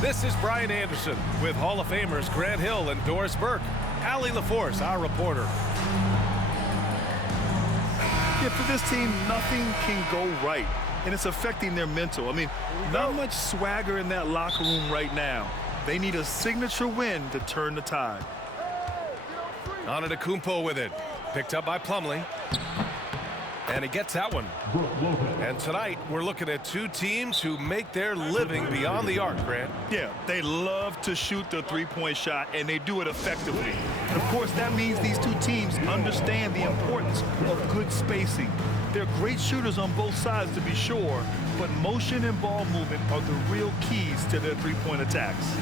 This is Brian Anderson with Hall of Famers Grant Hill and Doris Burke. Allie LaForce, our reporter. Yeah, for this team, nothing can go right, and it's affecting their mental. I mean, not much swagger in that locker room right now. They need a signature win to turn the tide. Antetokounmpo with it. Picked up by Plumlee. And he gets that one. And tonight, we're looking at two teams who make their living beyond the arc, Grant. Yeah, they love to shoot the three-point shot, and they do it effectively. And of course, that means these two teams understand the importance of good spacing. They're great shooters on both sides, to be sure, but motion and ball movement are the real keys to their three-point attacks.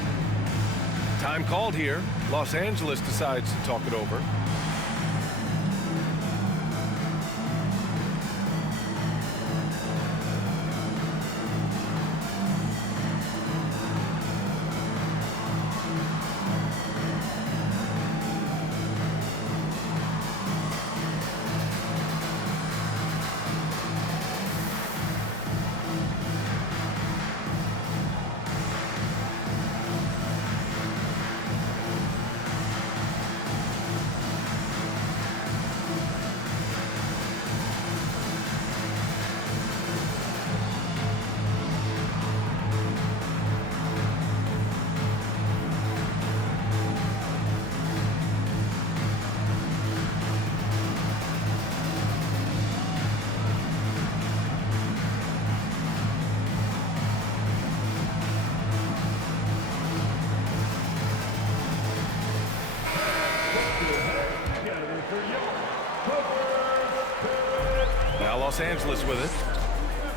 Time called here. Los Angeles decides to talk it over. Now Los Angeles with it.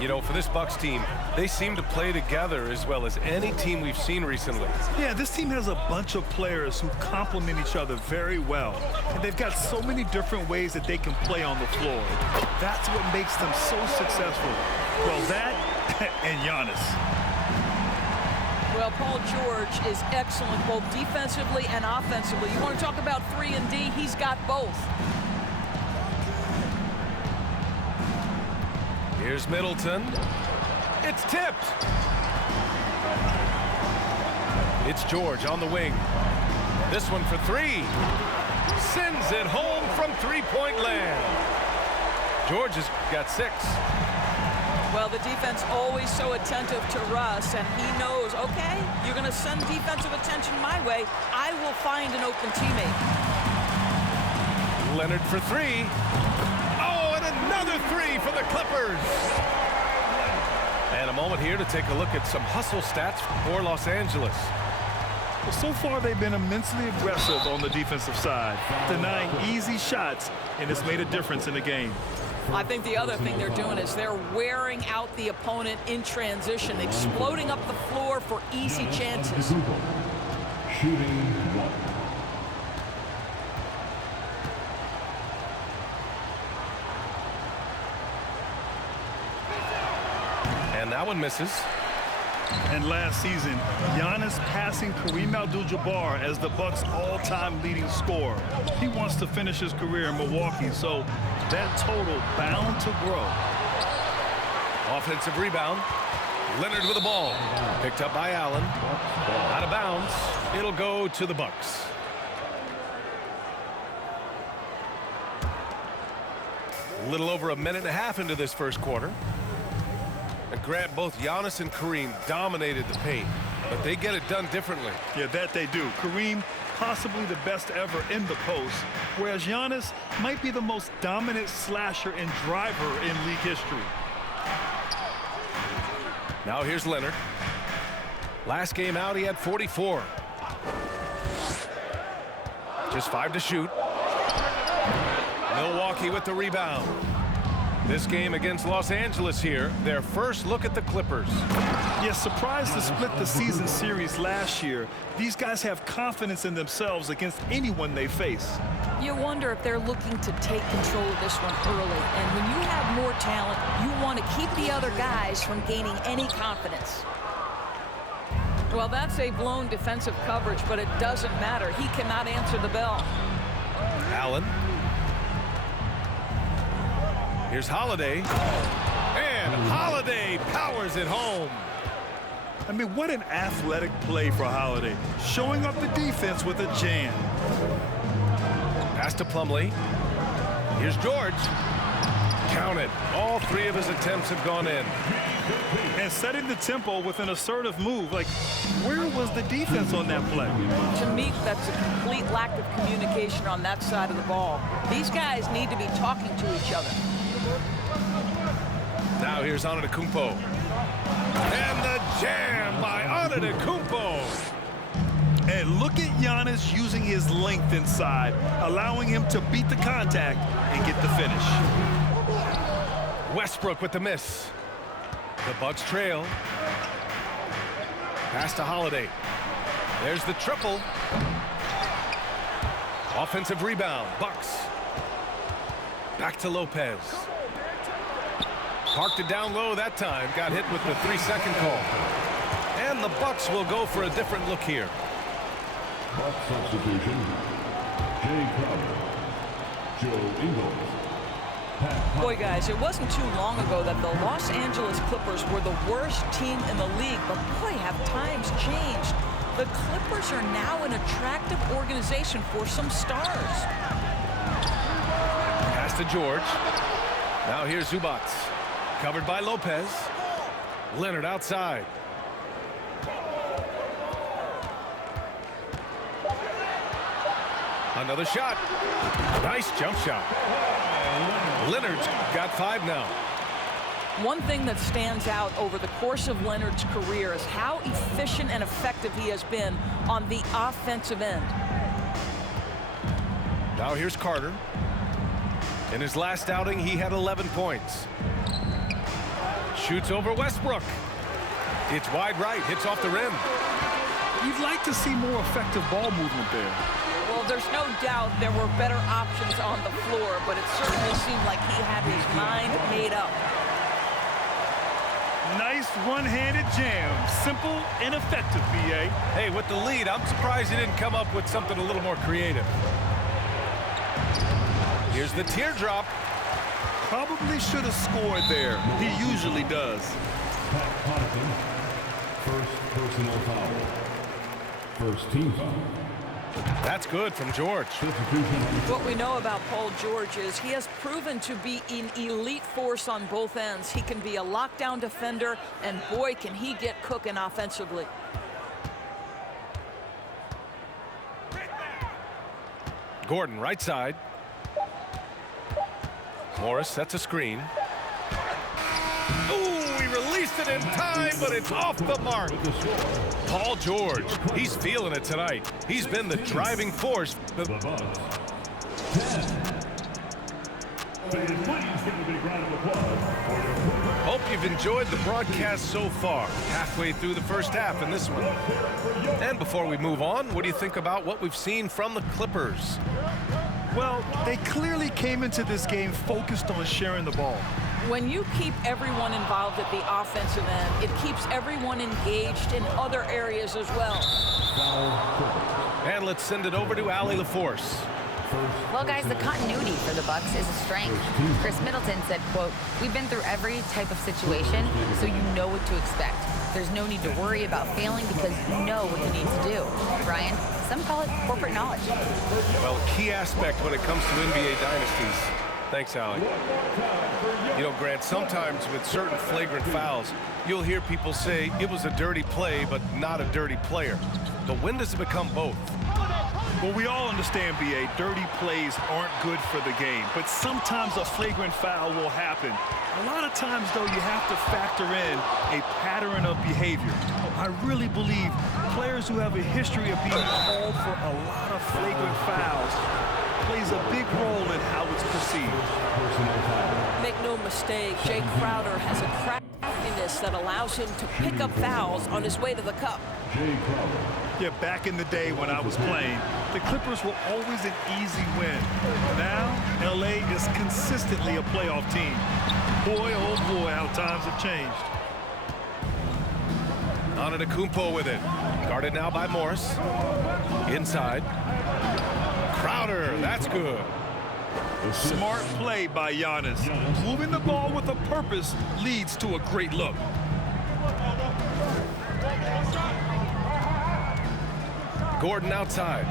You know, for this Bucks team, they seem to play together as well as any team we've seen recently. Yeah, this team has a bunch of players who complement each other very well. And they've got so many different ways that they can play on the floor. That's what makes them so successful. Well, that and Giannis. Well, Paul George is excellent both defensively and offensively. You want to talk about 3 and D, he's got both. Here's Middleton. It's tipped. It's George on the wing. This one for 3. Sends it home from three-point land. George has got 6. Well, the defense always so attentive to Russ, and he knows, okay, you're going to send defensive attention my way. I will find an open teammate. Leonard for 3. Oh, and another 3 for the Clippers. And a moment here to take a look at some hustle stats for Los Angeles. Well, so far, they've been immensely aggressive on the defensive side, denying easy shots, and it's made a difference in the game. I think the other thing they're doing is they're wearing out the opponent in transition, exploding up the floor for easy chances. Shooting 1. And that one misses. And last season, Giannis passing Kareem Abdul-Jabbar as the Bucks' all-time leading scorer. He wants to finish his career in Milwaukee, so that total bound to grow. Offensive rebound. Leonard with the ball. Picked up by Allen. Out of bounds. It'll go to the Bucks. A little over a minute and a half into this first quarter. And Grant, both Giannis and Kareem dominated the paint, but they get it done differently. Yeah, that they do. Kareem, possibly the best ever in the post, whereas Giannis might be the most dominant slasher and driver in league history. Now here's Leonard. Last game out, he had 44. Just 5 to shoot. Milwaukee with the rebound. This game against Los Angeles here, their first look at the Clippers. Yeah, surprised to split the season series last year. These guys have confidence in themselves against anyone they face. You wonder if they're looking to take control of this one early. And when you have more talent, you want to keep the other guys from gaining any confidence. Well, that's a blown defensive coverage, but it doesn't matter. He cannot answer the bell. Allen. Here's Holiday. And Holiday powers it home. I mean, what an athletic play for Holiday. Showing up the defense with a jam. Pass to Plumlee. Here's George. Count it. All three of his attempts have gone in. And setting the tempo with an assertive move. Like, where was the defense on that play? To me, that's a complete lack of communication on that side of the ball. These guys need to be talking to each other. Now here's Antetokounmpo. And the jam by Antetokounmpo. And look at Giannis using his length inside, allowing him to beat the contact and get the finish. Westbrook with the miss. The Bucks trail. Pass to Holiday. There's the triple. Offensive rebound. Bucks. Back to Lopez. Parked it down low that time. Got hit with the 3-second call. And the Bucks will go for a different look here. Buck substitution. Jay Crowder. Joe Ingles. Boy, guys, it wasn't too long ago that the Los Angeles Clippers were the worst team in the league, but boy, have times changed. The Clippers are now an attractive organization for some stars. Pass to George. Now here's Zubac. Covered by Lopez. Leonard outside. Another shot. Nice jump shot. Leonard's got 5 now. One thing that stands out over the course of Leonard's career is how efficient and effective he has been on the offensive end. Now here's Carter. In his last outing, he had 11 points. Shoots over Westbrook. It's wide right, hits off the rim. You'd like to see more effective ball movement there. Well, there's no doubt there were better options on the floor, but it certainly seemed like he had his mind made up. Nice one-handed jam. Simple and effective, B.A. Hey, with the lead, I'm surprised he didn't come up with something a little more creative. Here's the teardrop. Probably should have scored there. He usually does. Pat Connaughton. First personal foul. First team foul. That's good from George. What we know about Paul George is he has proven to be an elite force on both ends. He can be a lockdown defender, and boy, can he get cooking offensively. Gordon, right side. Morris sets a screen. Ooh, he released it in time, but it's off the mark. Paul George, he's feeling it tonight. He's been the driving force. The Bucks. 10. Please give a big round of applause for your Clippers. Hope you've enjoyed the broadcast so far. Halfway through the first half in this one. And before we move on, what do you think about what we've seen from the Clippers? Well, they clearly came into this game focused on sharing the ball. When you keep everyone involved at the offensive end, it keeps everyone engaged in other areas as well. And let's send it over to Allie LaForce. Well, guys, the continuity for the Bucks is a strength. Chris Middleton said, quote, "We've been through every type of situation, so you know what to expect. There's no need to worry about failing because you know what you need to do." Brian, some call it corporate knowledge. Well, a key aspect when it comes to NBA dynasties. Thanks, Allie. You know, Grant, sometimes with certain flagrant fouls, you'll hear people say it was a dirty play, but not a dirty player. But when does it become both? Well, we all understand, B.A., dirty plays aren't good for the game, but sometimes a flagrant foul will happen. A lot of times, though, you have to factor in a pattern of behavior. I really believe players who have a history of being called for a lot of flagrant fouls plays a big role in how it's perceived. Make no mistake, Jay Crowder has a craftiness that allows him to pick up fouls on his way to the cup. Jay Crowder. Yeah, back in the day when I was playing, the Clippers were always an easy win. Now, L.A. is consistently a playoff team. Boy, oh boy, how times have changed. Antetokounmpo with it. Guarded now by Morris. Inside. Crowder, that's good. Smart play by Giannis. Moving the ball with a purpose leads to a great look. Gordon outside.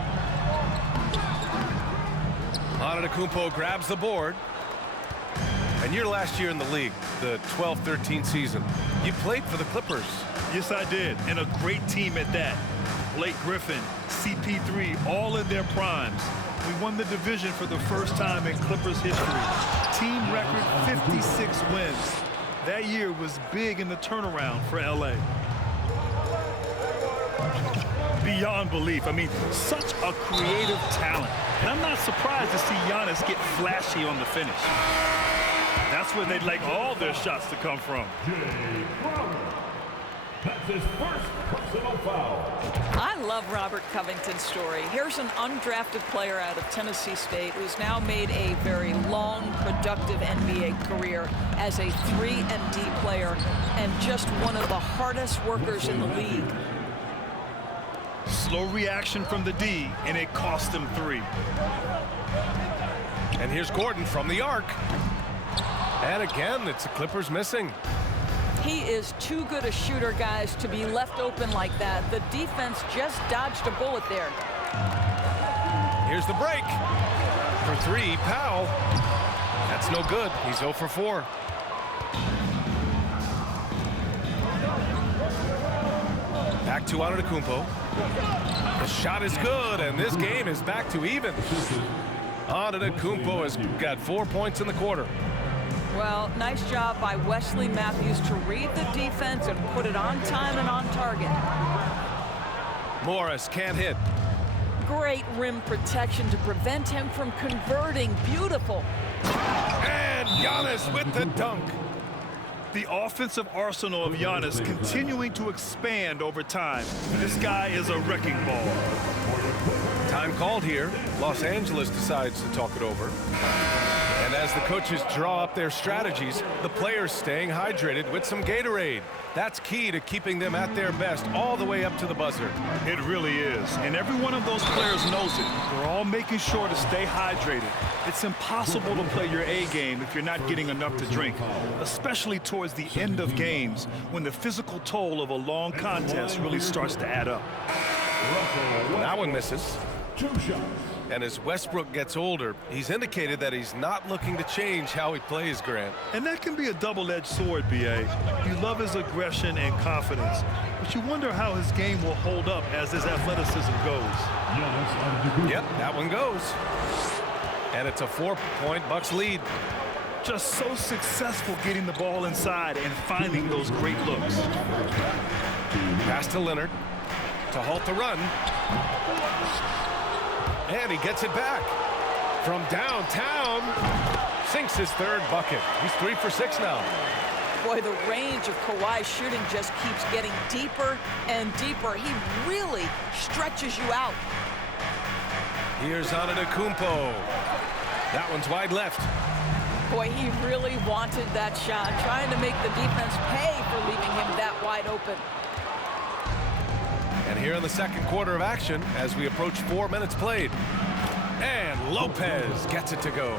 Antetokounmpo grabs the board. And your last year in the league, the 12-13 season, you played for the Clippers. Yes, I did, and a great team at that. Blake Griffin, CP3, all in their primes. We won the division for the first time in Clippers history. Team record 56 wins. That year was big in the turnaround for LA. Beyond belief. I mean, such a creative talent. And I'm not surprised to see Giannis get flashy on the finish. That's where they'd like all their shots to come from. That's his first personal foul. I love Robert Covington's story. Here's an undrafted player out of Tennessee State who's now made a very long, productive NBA career as a 3-and-D player and just one of the hardest workers in the league. Slow reaction from the D, and it cost him 3. And here's Gordon from the arc. And again, it's the Clippers missing. He is too good a shooter, guys, to be left open like that. The defense just dodged a bullet there. Here's the break. For 3, Powell. That's no good. He's 0 for 4. Back to Antetokounmpo. The shot is good, and this game is back to even. Antetokounmpo has got 4 points in the quarter. Well, nice job by Wesley Matthews to read the defense and put it on time and on target. Morris can't hit. Great rim protection to prevent him from converting. Beautiful. And Giannis with the dunk. The offensive arsenal of Giannis continuing to expand over time. This guy is a wrecking ball. Time called here. Los Angeles decides to talk it over. And as the coaches draw up their strategies, the players staying hydrated with some Gatorade. That's key to keeping them at their best all the way up to the buzzer. It really is. And every one of those players knows it. They're all making sure to stay hydrated. It's impossible to play your A game if you're not getting enough to drink, especially towards the end of games when the physical toll of a long contest really starts to add up. That one misses. 2 shots. And as Westbrook gets older, he's indicated that he's not looking to change how he plays, Grant. And that can be a double-edged sword, B.A. You love his aggression and confidence, but you wonder how his game will hold up as his athleticism goes. Yep, that one goes. And it's a 4-point Bucks lead. Just so successful getting the ball inside and finding those great looks. Pass to Leonard to halt the run. And he gets it back from downtown. Sinks his 3rd bucket. He's 3 for 6 now. Boy, the range of Kawhi's shooting just keeps getting deeper and deeper. He really stretches you out. Here's Antetokounmpo. That one's wide left. Boy, he really wanted that shot, trying to make the defense pay for leaving him that wide open. And here in the second quarter of action, as we approach 4 minutes played. And Lopez gets it to go.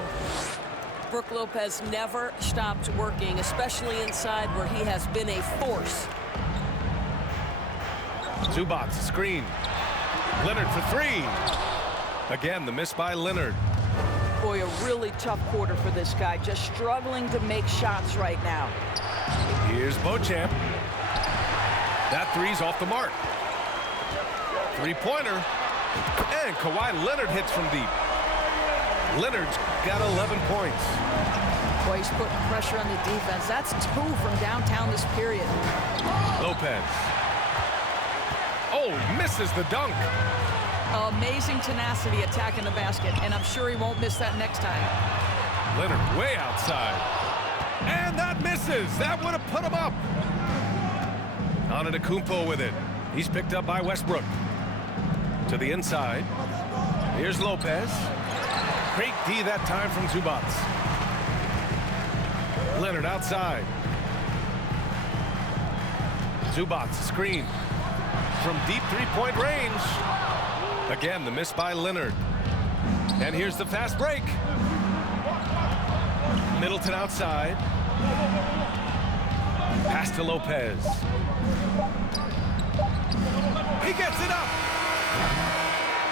Brook Lopez never stops working, especially inside where he has been a force. Zubac, screen. Leonard for 3. Again, the miss by Leonard. Boy, a really tough quarter for this guy, just struggling to make shots right now. Here's Beauchamp. That 3's off the mark. 3-pointer. And Kawhi Leonard hits from deep. Leonard's got 11 points. Boy, he's putting pressure on the defense. That's 2 from downtown this period. Lopez. Oh, misses the dunk. Amazing tenacity attacking the basket, and I'm sure he won't miss that next time. Leonard way outside. And that misses. That would have put him up. Antetokounmpo with it. He's picked up by Westbrook. To the inside. Here's Lopez. Great D that time from Zubac. Leonard outside. Zubac screen. From deep 3-point range. Again, the miss by Leonard. And here's the fast break. Middleton outside. Pass to Lopez. He gets it up.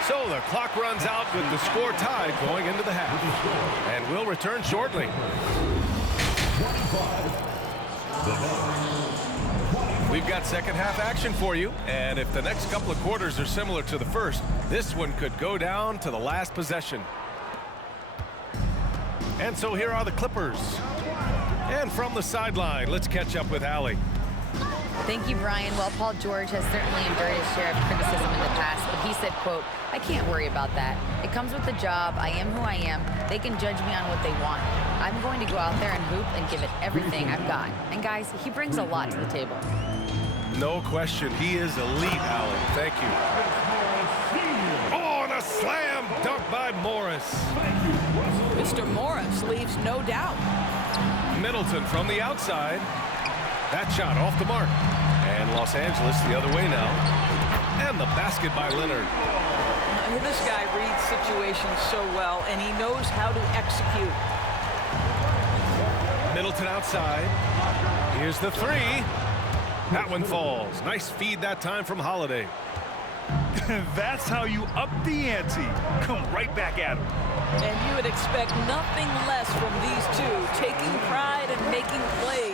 So the clock runs out with the score tied going into the half. And we'll return shortly. We've got second half action for you. And if the next couple of quarters are similar to the first, this one could go down to the last possession. And so here are the Clippers. And from the sideline, let's catch up with Allie. Thank you, Brian. Well, Paul George has certainly endured his share of criticism in the past, but he said, quote, "I can't worry about that. It comes with the job. I am who I am. They can judge me on what they want. I'm going to go out there and hoop and give it everything I've got." And guys, he brings a lot to the table. No question. He is elite, Allen. Thank you. Oh, and a slam dunk by Morris. Mr. Morris leaves no doubt. Middleton from the outside. That shot off the mark. And Los Angeles the other way now. And the basket by Leonard. This guy reads situations so well, and he knows how to execute. Middleton outside. Here's the three. That one falls. Nice feed that time from Holiday. That's how you up the ante. Come right back at him. And you would expect nothing less from these two, taking pride and making plays.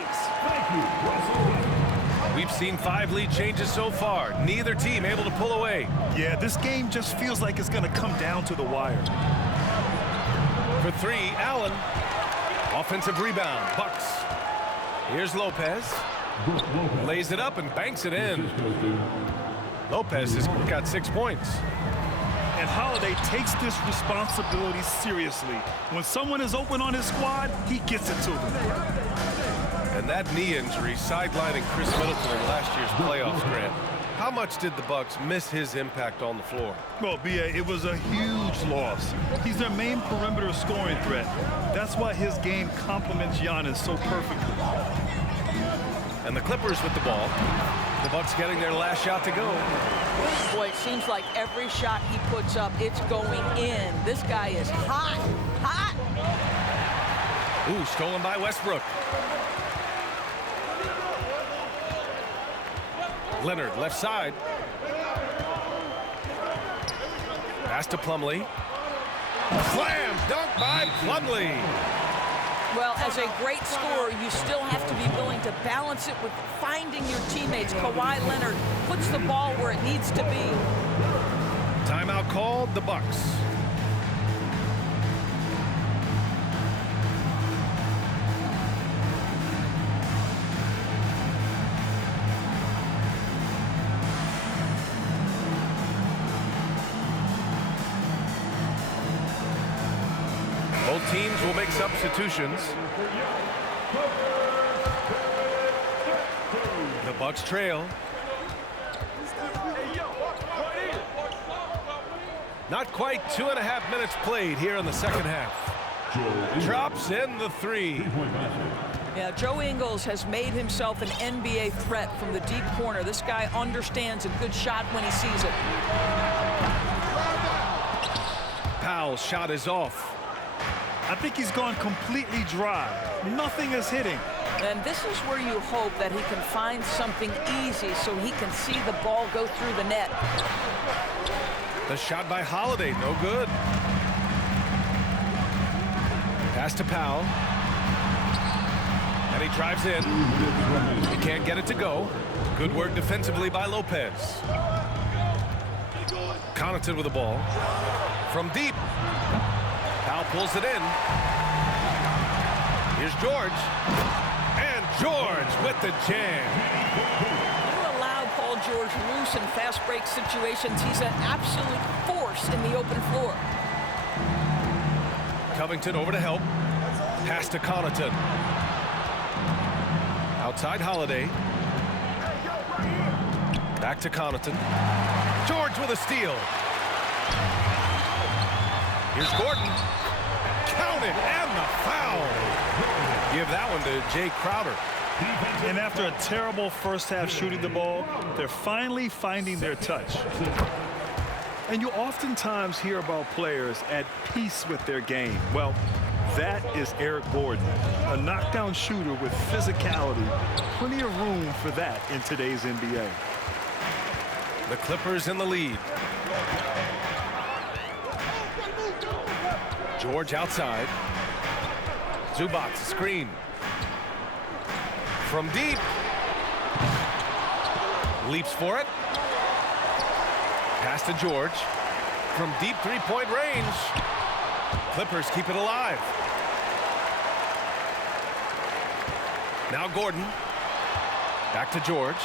We've seen 5 lead changes so far. Neither team able to pull away. Yeah, this game just feels like it's going to come down to the wire. For three, Allen. Offensive rebound, Bucks. Here's Lopez. Lays it up and banks it in. Lopez has got 6 points. And Holiday takes this responsibility seriously. When someone is open on his squad, he gets it to them. And that knee injury sidelining Chris Middleton in last year's playoffs, Grant. How much did the Bucks miss his impact on the floor? Well, B.A., it was a huge loss. He's their main perimeter scoring threat. That's why his game complements Giannis so perfectly. And the Clippers with the ball. The Bucks getting their last shot to go. Boy, it seems like every shot he puts up, it's going in. This guy is hot, hot. Ooh, stolen by Westbrook. Leonard, left side. Pass to Plumlee. Slam dunk by Plumlee. Well, as a great scorer, you still have to be willing to balance it with finding your teammates. Kawhi Leonard puts the ball where it needs to be. Timeout called, the Bucks. Both teams will make substitutions. The Bucks trail. Not quite 2.5 minutes played here in the second half. Drops in the three. Yeah, Joe Ingles has made himself an NBA threat from the deep corner. This guy understands a good shot when he sees it. Powell's shot is off. I think he's gone completely dry. Nothing is hitting. And this is where you hope that he can find something easy so he can see the ball go through the net. The shot by Holiday, no good. Pass to Powell. And he drives in. He can't get it to go. Good work defensively by Lopez. Connaughton with the ball. From deep. Powell pulls it in. Here's George. And George with the jam. You allow Paul George loose in fast break situations. He's an absolute force in the open floor. Covington over to help. Pass to Connaughton. Outside Holiday. Back to Connaughton. George with a steal. Here's Gordon. Count it, and the foul. Give that one to Jay Crowder. And after a terrible first half shooting the ball, they're finally finding their touch. And you oftentimes hear about players at peace with their game. Well, that is Eric Gordon, a knockdown shooter with physicality. Plenty of room for that in today's NBA. The Clippers in the lead. George outside. Zubac screen. From deep. Leaps for it. Pass to George. From deep three-point range. Clippers keep it alive. Now Gordon. Back to George.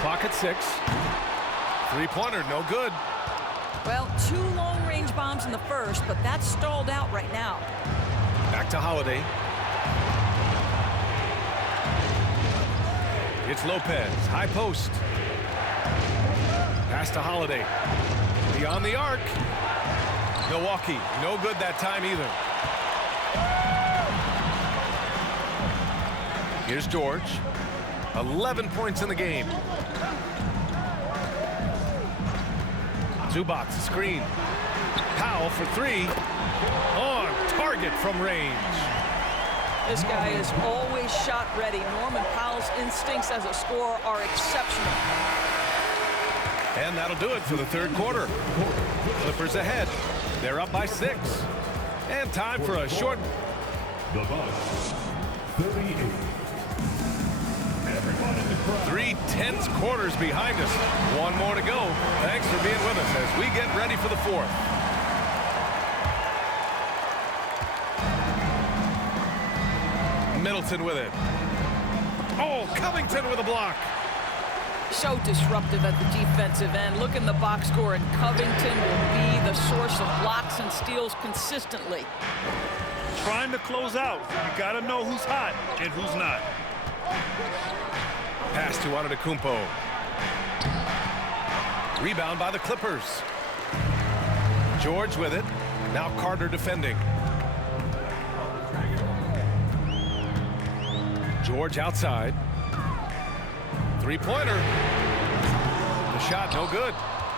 Clock at 6. Three-pointer, no good. Well, 2 long-range bombs in the first, but that's stalled out right now. Back to Holiday. It's Lopez. High post. Pass to Holiday. Beyond the arc. Milwaukee, no good that time either. Here's George. 11 points in the game. Zubac screen. Powell for 3. On target from range. This guy is always shot ready. Norman Powell's instincts as a scorer are exceptional. And that'll do it for the third quarter. Clippers ahead. They're up by 6. And time for a short. The Bucks, 38. Everyone in the crowd. 3 tense quarters behind us. 1 more to go. Thanks for being with us as we get ready for the 4th. Middleton with it. Oh, Covington with a block. So disruptive at the defensive end. Look in the box score, and Covington will be the source of blocks and steals consistently. Trying to close out. You got to know who's hot and who's not. Pass to Antetokounmpo. Rebound by the Clippers. George with it. Now Carter defending. George outside. Three-pointer. The shot no good.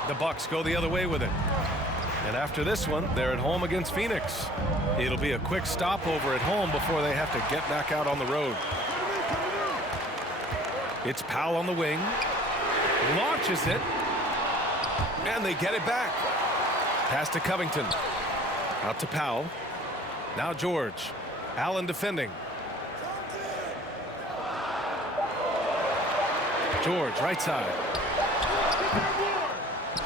The Bucks go the other way with it. And after this one, they're at home against Phoenix. It'll be a quick stopover at home before they have to get back out on the road. It's Powell on the wing. Launches it. And they get it back. Pass to Covington. Out to Powell. Now George. Allen defending. George, right side.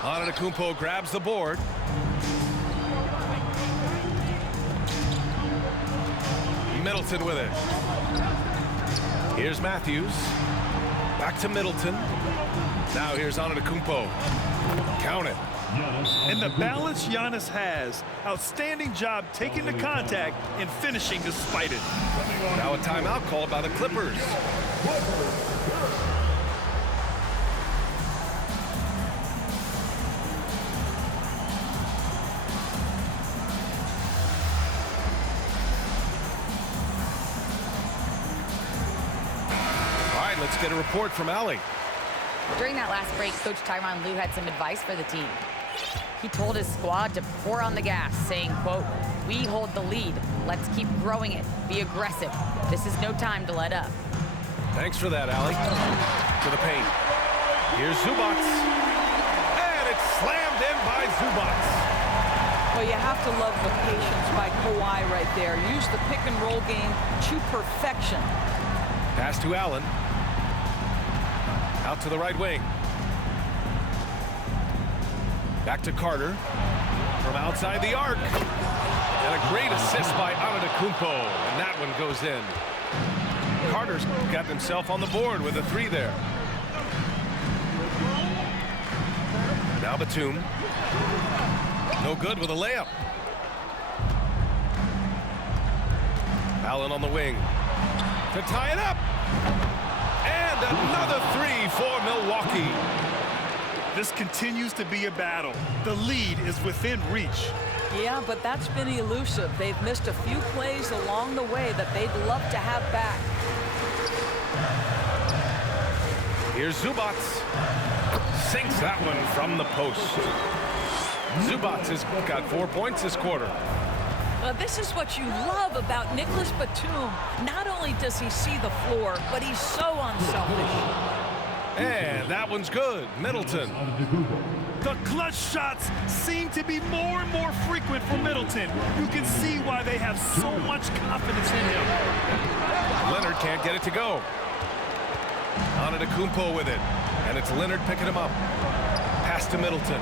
Antetokounmpo grabs the board. Middleton with it. Here's Matthews. Back to Middleton. Now here's Antetokounmpo. Count it. And the balance Giannis has. Outstanding job taking the contact and finishing despite it. Now a timeout called by the Clippers. Let's get a report from Allie. During that last break, Coach Tyronn Lue had some advice for the team. He told his squad to pour on the gas, saying, quote, "We hold the lead. Let's keep growing it. Be aggressive. This is no time to let up." Thanks for that, Allie. To the paint. Here's Zubac. And it's slammed in by Zubac. Well, you have to love the patience by Kawhi right there. Use the pick-and-roll game to perfection. Pass to Allen. Out to the right wing. Back to Carter. From outside the arc. And a great assist by Antetokounmpo. And that one goes in. Carter's got himself on the board with a 3 there. Now Batum. No good with a layup. Allen on the wing. To tie it up. And another 3 for Milwaukee. This continues to be a battle. The lead is within reach. Yeah, but that's been elusive. They've missed a few plays along the way that they'd love to have back. Here's Zubac. Sinks that one from the post. Zubac has got 4 points this quarter. This is what you love about Nicholas Batum. Not only does he see the floor, but he's so unselfish. And that one's good. Middleton. The clutch shots seem to be more and more frequent for Middleton. You can see why they have so much confidence in him. Leonard can't get it to go. Antetokounmpo with it. And it's Leonard picking him up. Pass to Middleton.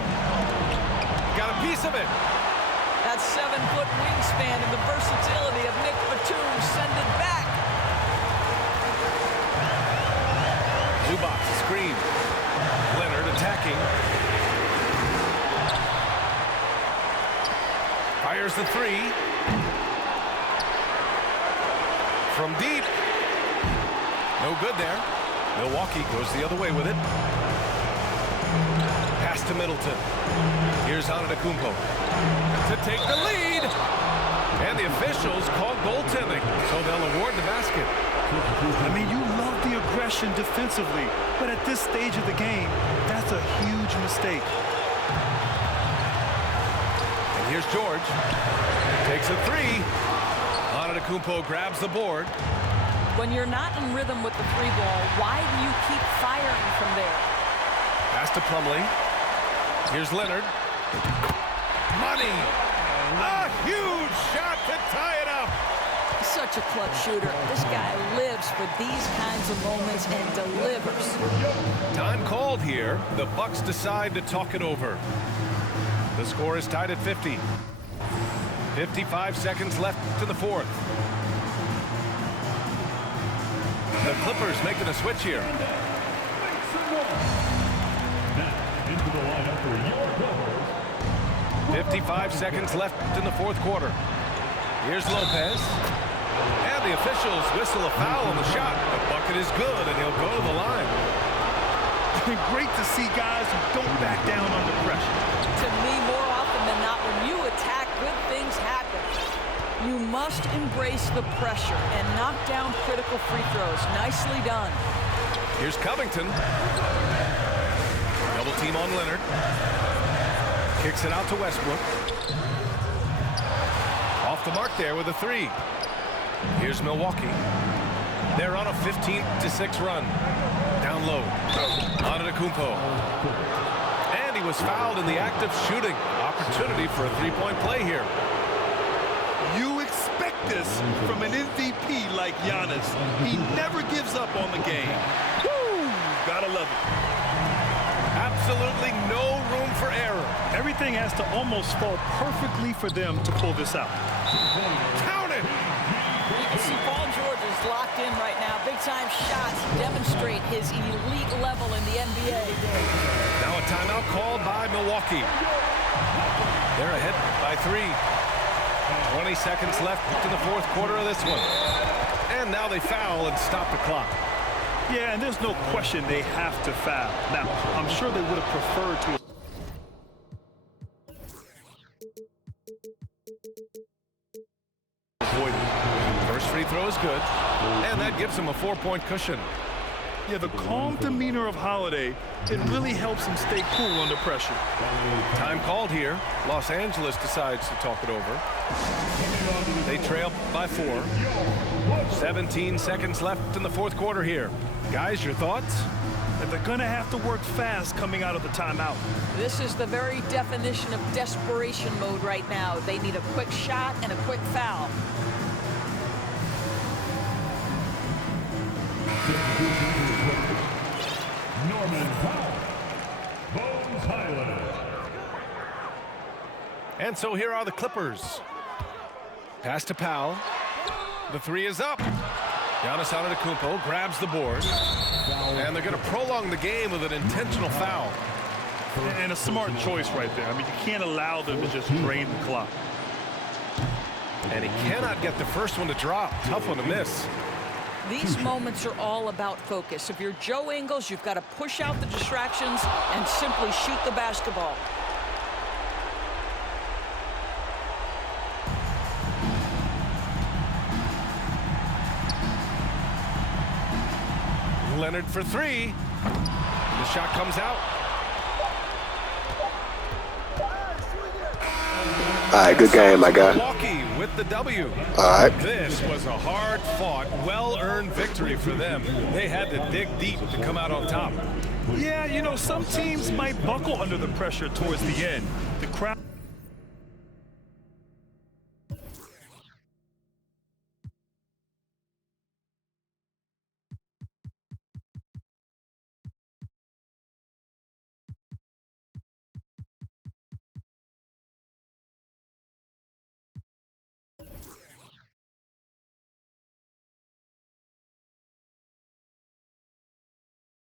Got a piece of it. That 7-foot wingspan and the versatility of Nick Batum send it back. Zubac screen. Leonard attacking. Fires the three. From deep. No good there. Milwaukee goes the other way with it. Pass to Middleton. Here's Antetokounmpo to take the lead. And the officials call goaltending, so they'll award the basket. I mean, you love the aggression defensively, but at this stage of the game, that's a huge mistake. And here's George. Takes a three. Antetokounmpo grabs the board. When you're not in rhythm with the free ball, why do you keep firing from there? Pass to Plumlee. Here's Leonard. Money! A huge shot to tie it up! Such a clutch shooter. This guy lives for these kinds of moments and delivers. Time called here. The Bucks decide to talk it over. The score is tied at 50. 55 seconds left to the fourth. The Clippers making a switch here. Into the lineup for your Clippers. 55 seconds left in the fourth quarter. Here's Lopez. And the officials whistle a foul on the shot. The bucket is good, and he'll go to the line. Great to see guys who don't back down under pressure. To me, more often than not, when you attack, good things happen. You must embrace the pressure and knock down critical free throws. Nicely done. Here's Covington. Double team on Leonard. Kicks it out to Westbrook. Off the mark there with a three. Here's Milwaukee. They're on a 15-6 run. Down low. Antetokounmpo. And he was fouled in the act of shooting. Opportunity for a three-point play here. You expect this from an MVP like Giannis. He never gives up on the game. Woo! Gotta love it. Absolutely no room for error. Everything has to almost fall perfectly for them to pull this out. Count it! You can see Paul George is locked in right now. Big-time shots demonstrate his elite level in the NBA. Now a timeout called by Milwaukee. They're ahead by 3. 20 seconds left to the fourth quarter of this one. And now they foul and stop the clock. Yeah, and there's no question they have to foul. Now, I'm sure they would have preferred to. Avoid it. First free throw is good. And that gives him a 4-point cushion. Yeah, the calm demeanor of Holiday, it really helps him stay cool under pressure. Time called here. Los Angeles decides to talk it over. They trail by 4. 17 seconds left in the fourth quarter here. Guys, your thoughts? And they're going to have to work fast coming out of the timeout. This is the very definition of desperation mode right now. They need a quick shot and a quick foul. Norman Powell. Bones Highland. And so here are the Clippers. Pass to Powell. The three is up. Giannis Antetokounmpo grabs the board. And they're going to prolong the game with an intentional foul. And a smart choice right there. I mean, you can't allow them to just drain the clock. And he cannot get the first one to drop. Tough one to miss. These moments are all about focus. If you're Joe Ingles, you've got to push out the distractions and simply shoot the basketball. Leonard for 3. The shot comes out. All right, good game, my guy. Milwaukee with with the W. All right. This was a hard-fought, well-earned victory for them. They had to dig deep to come out on top. Yeah, you know, some teams might buckle under the pressure towards the end. The crowd